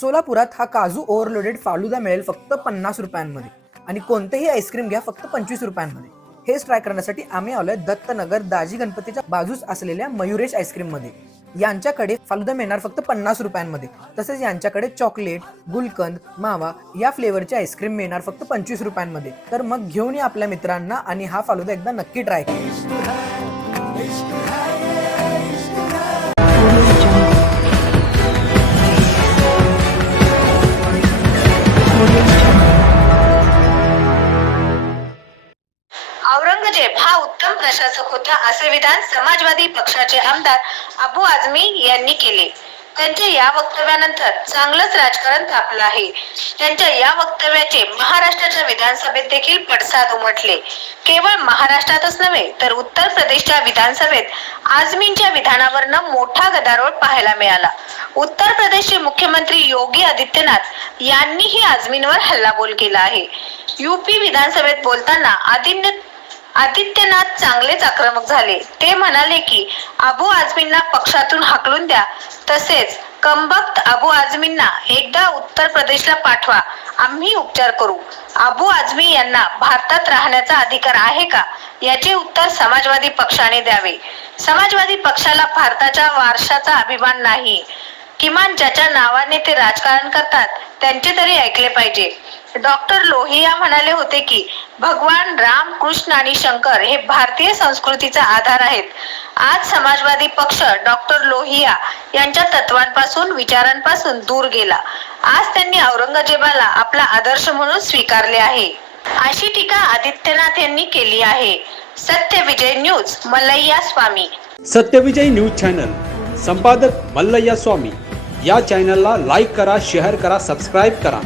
सोलापुरात हा काजू ओव्हरलोडेड फालुदा मिळेल फक्त पन्नास रुपयांमध्ये. आणि कोणतेही आईस्क्रीम घ्या फक्त पंचवीस रुपयांमध्ये. हेच ट्राय करण्यासाठी आम्ही आलोय दत्तनगर दाजी गणपतीच्या बाजूस असलेल्या मयुरेश आईस्क्रीममध्ये यांच्याकडे फालुदा मिळणार फक्त पन्नास रुपयांमध्ये. तसेच यांच्याकडे चॉकलेट गुलकंद मावा या फ्लेवरचे आईस्क्रीम मिळणार फक्त पंचवीस रुपयांमध्ये. तर मग घेऊन या आपल्या मित्रांना आणि हा फालुदा एकदा नक्की ट्राय करा. औरंगजेब हा उत्तम प्रशासक होता असे विधान समाजवादी पक्षाचे आमदार अबू आझमी यांनी केले. त्यांच्या या वक्तव्यानंतर चांगलंच राजकारण तापलं आहे. त्यांच्या या वक्तव्याचे महाराष्ट्राच्या विधानसभेत देखील पडसाद उमटले. केवळ महाराष्ट्रातच नव्हे तर उत्तर प्रदेशच्या विधानसभेत आझमींच्या विधानावरनं मोठा गदारोळ पाहायला मिळाला. उत्तर प्रदेशचे मुख्यमंत्री योगी आदित्यनाथ यांनीही आझमींवर हल्लाबोल केला आहे. युपी विधानसभेत बोलताना आदित्य आदित्यनाथ चांगलेच आक्रमक झाले. ते म्हणाले की अबू आझमींना पक्षातून हाकलून द्या. तसेच कंबक्त अबू आझमींना एकदा उत्तर प्रदेशला पाठवा. आम्ही उपचार करू. अबू आझमी यांना भारतात राहण्याचा अधिकार आहे का? याचे उत्तर समाजवादी पक्षाने द्यावे. समाजवादी पक्षाला भारताच्या वारशाचा अभिमान नाही. किमान ज्याच्या नावाने ते राजकारण करतात त्यांचे तरी ऐकले पाहिजे. डॉक्टर लोहिया म्हणाले होते की भगवान राम कृष्ण आणि शंकर हे भारतीय संस्कृतीचा आधार आहेत. आज समाजवादी पक्ष डॉक्टर लोहिया यांच्या तत्वांपासून विचारांपासून दूर गेला. आज त्यांनी औरंगजेबाला आपला आदर्श म्हणून स्वीकारले आहे. अशी टीका आदित्यनाथ यांनी केली आहे. Satyavijay news Mallayya Swami. Satyavijay news channel. संपादक मल्लय्या स्वामी. या चॅनलला लाईक करा शेअर करा सबस्क्राईब करा.